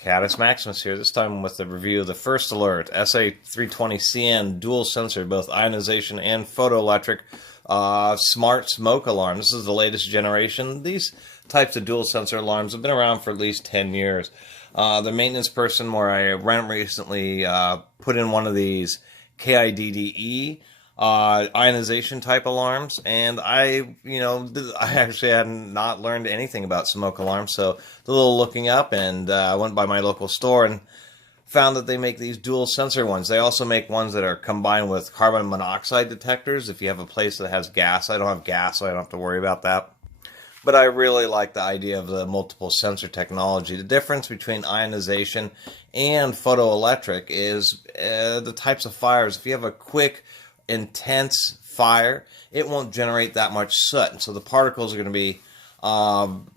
Caddis Maximus here, this time with the review of the First Alert SA320CN dual sensor, both ionization and photoelectric smart smoke alarm. This is the latest generation. These types of dual sensor alarms have been around for at least 10 years. The maintenance person where I ran recently put in one of these KIDDE ionization type alarms, and I actually had not learned anything about smoke alarms, so did a little looking up, and I went by my local store and found that they make these dual sensor ones. They also make ones that are combined with carbon monoxide detectors if you have a place that has gas. I don't have gas, so I don't have to worry about that. But I really like the idea of the multiple sensor technology. The difference between ionization and photoelectric is the types of fires. If you have a quick, intense fire, it won't generate that much soot. And so the particles are going to be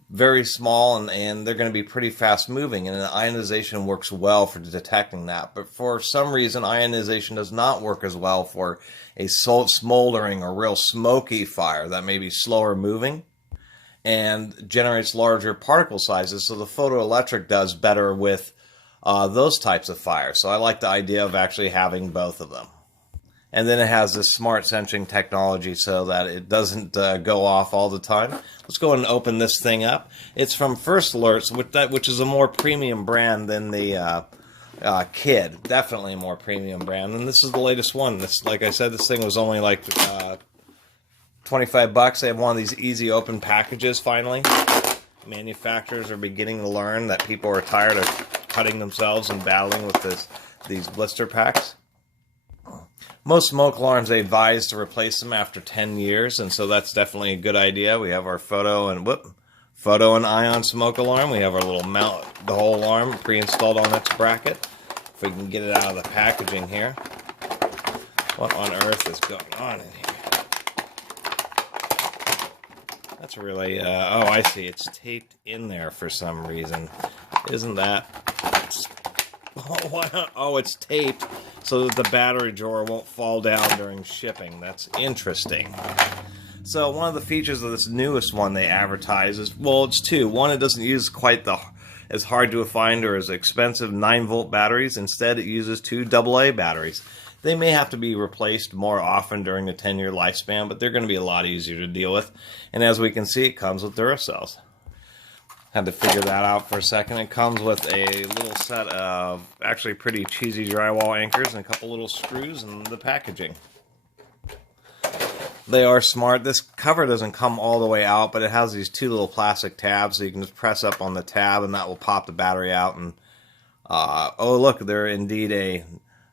very small, and they're going to be pretty fast moving. And ionization works well for detecting that. But for some reason, ionization does not work as well for a smoldering or real smoky fire that may be slower moving and generates larger particle sizes. So the photoelectric does better with those types of fires. So I like the idea of actually having both of them. And then it has this smart sensing technology so that it doesn't go off all the time. Let's go ahead and open this thing up. It's from First Alerts, which is a more premium brand than the Kid. Definitely a more premium brand. And this is the latest one. This, like I said, this thing was only like $25. They have one of these easy open packages finally. Manufacturers are beginning to learn that people are tired of cutting themselves and battling with these blister packs. Most smoke alarms, they advise to replace them after 10 years, and so that's definitely a good idea. We have our photo and ion smoke alarm. We have our little mount, the whole alarm pre-installed on its bracket. If we can get it out of the packaging here. What on earth is going on in here? That's really, oh, I see. It's taped in there for some reason. Isn't that... Oh, it's taped so that the battery drawer won't fall down during shipping. That's interesting. So one of the features of this newest one they advertise is, well, it's two. One, it doesn't use quite as hard to find or as expensive 9-volt batteries. Instead, it uses two AA batteries. They may have to be replaced more often during the 10-year lifespan, but they're going to be a lot easier to deal with. And as we can see, it comes with Duracells. Had to figure that out for a second. It comes with a little set of actually pretty cheesy drywall anchors and a couple little screws in the packaging. They are smart. This cover doesn't come all the way out, but it has these two little plastic tabs, so you can just press up on the tab and that will pop the battery out. And oh, look, they're indeed a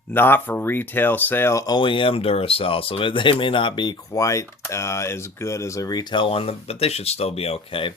not for retail sale OEM Duracell, so they may not be quite as good as a retail one, but they should still be okay.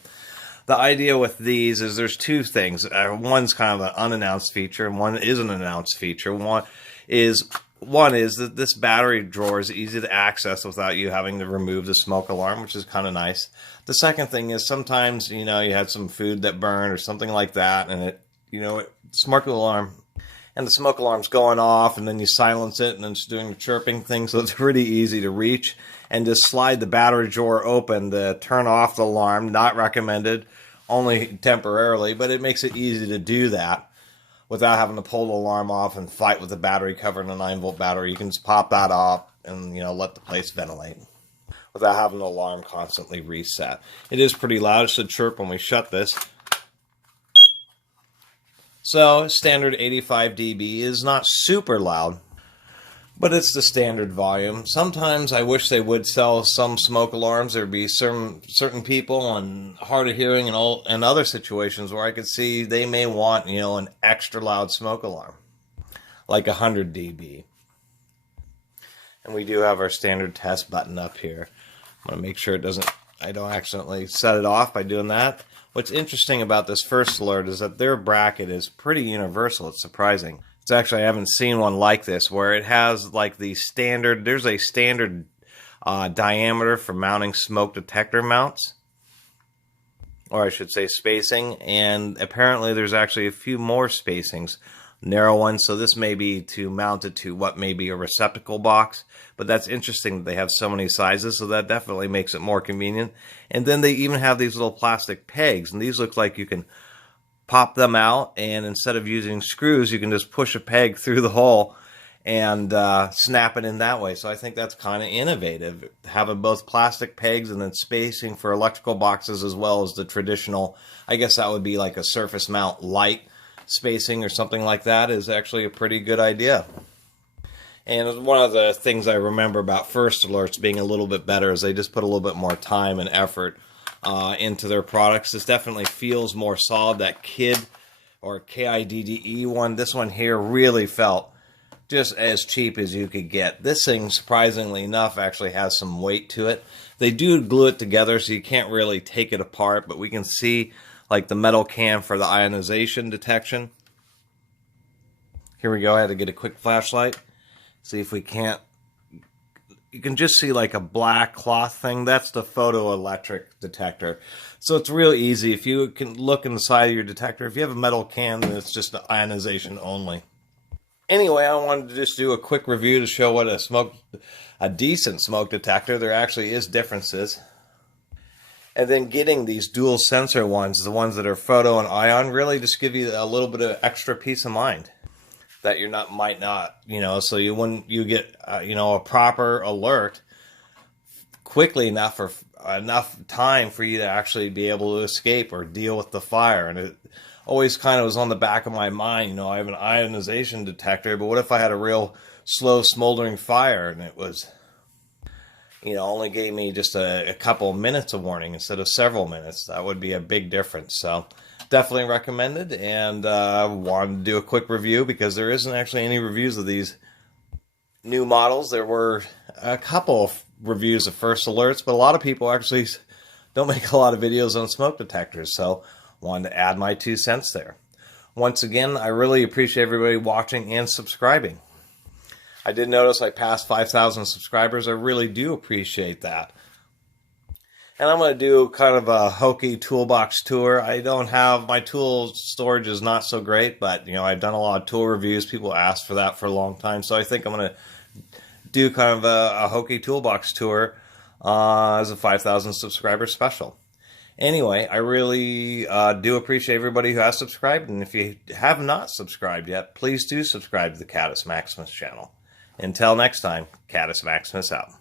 The idea with these is there's two things. One's kind of an unannounced feature, and one is an announced feature. One is that this battery drawer is easy to access without you having to remove the smoke alarm, which is kind of nice. The second thing is sometimes, you had some food that burned or something like that, and the smoke alarm's going off, and then you silence it, and then it's doing the chirping thing, so it's pretty easy to reach. And just slide the battery drawer open to turn off the alarm. Not recommended, only temporarily, but it makes it easy to do that without having to pull the alarm off and fight with the battery covered in a 9-volt battery. You can just pop that off and let the place ventilate without having the alarm constantly reset. It is pretty loud. It should chirp when we shut this. So standard 85 dB is not super loud, but it's the standard volume. Sometimes I wish they would sell some smoke alarms. There'd be certain people on hard of hearing and other situations where I could see they may want, an extra loud smoke alarm, like 100 dB. And we do have our standard test button up here. I'm going to make sure I don't accidentally set it off by doing that. What's interesting about this First Alert is that their bracket is pretty universal. It's surprising. Actually, I haven't seen one like this where it has like there's a standard diameter for mounting smoke detector mounts, or I should say spacing, and apparently there's actually a few more spacings, narrow ones, so this may be to mount it to what may be a receptacle box, but that's interesting that they have so many sizes, so that definitely makes it more convenient. And then they even have these little plastic pegs, and these look like you can pop them out, and instead of using screws, you can just push a peg through the hole and snap it in that way. So I think that's kind of innovative, having both plastic pegs and then spacing for electrical boxes as well as the traditional, I guess that would be like a surface mount light spacing or something like that, is actually a pretty good idea. And one of the things I remember about First Alerts being a little bit better is they just put a little bit more time and effort into their products. This definitely feels more solid. That KIDDE or KIDDE one, this one here really felt just as cheap as you could get. This thing, surprisingly enough, actually has some weight to it. They do glue it together, so you can't really take it apart, but we can see like the metal can for the ionization detection. Here we go. I had to get a quick flashlight. See if we can't. You can just see like a black cloth thing. That's the photoelectric detector. So it's real easy. If you can look inside of your detector, if you have a metal can, then it's just ionization only. Anyway, I wanted to just do a quick review to show what a decent smoke detector. There actually is differences. And then getting these dual sensor ones, the ones that are photo and ion, really just give you a little bit of extra peace of mind that might not, so when you get, a proper alert quickly enough for enough time for you to actually be able to escape or deal with the fire. And it always kind of was on the back of my mind, I have an ionization detector, but what if I had a real slow smoldering fire and it was, only gave me just a couple of minutes of warning instead of several minutes? That would be a big difference. So definitely recommended, and wanted to do a quick review because there isn't actually any reviews of these new models. There were a couple of reviews of First Alerts, but a lot of people actually don't make a lot of videos on smoke detectors, so wanted to add my 2 cents there. Once again, I really appreciate everybody watching and subscribing. I did notice I passed 5,000 subscribers. I really do appreciate that. And I'm going to do kind of a hokey toolbox tour. I don't have, my tool storage is not so great, but, I've done a lot of tool reviews. People asked for that for a long time. So I think I'm going to do kind of a hokey toolbox tour as a 5,000 subscriber special. Anyway, I really do appreciate everybody who has subscribed. And if you have not subscribed yet, please do subscribe to the Catus Maximus channel. Until next time, Catus Maximus out.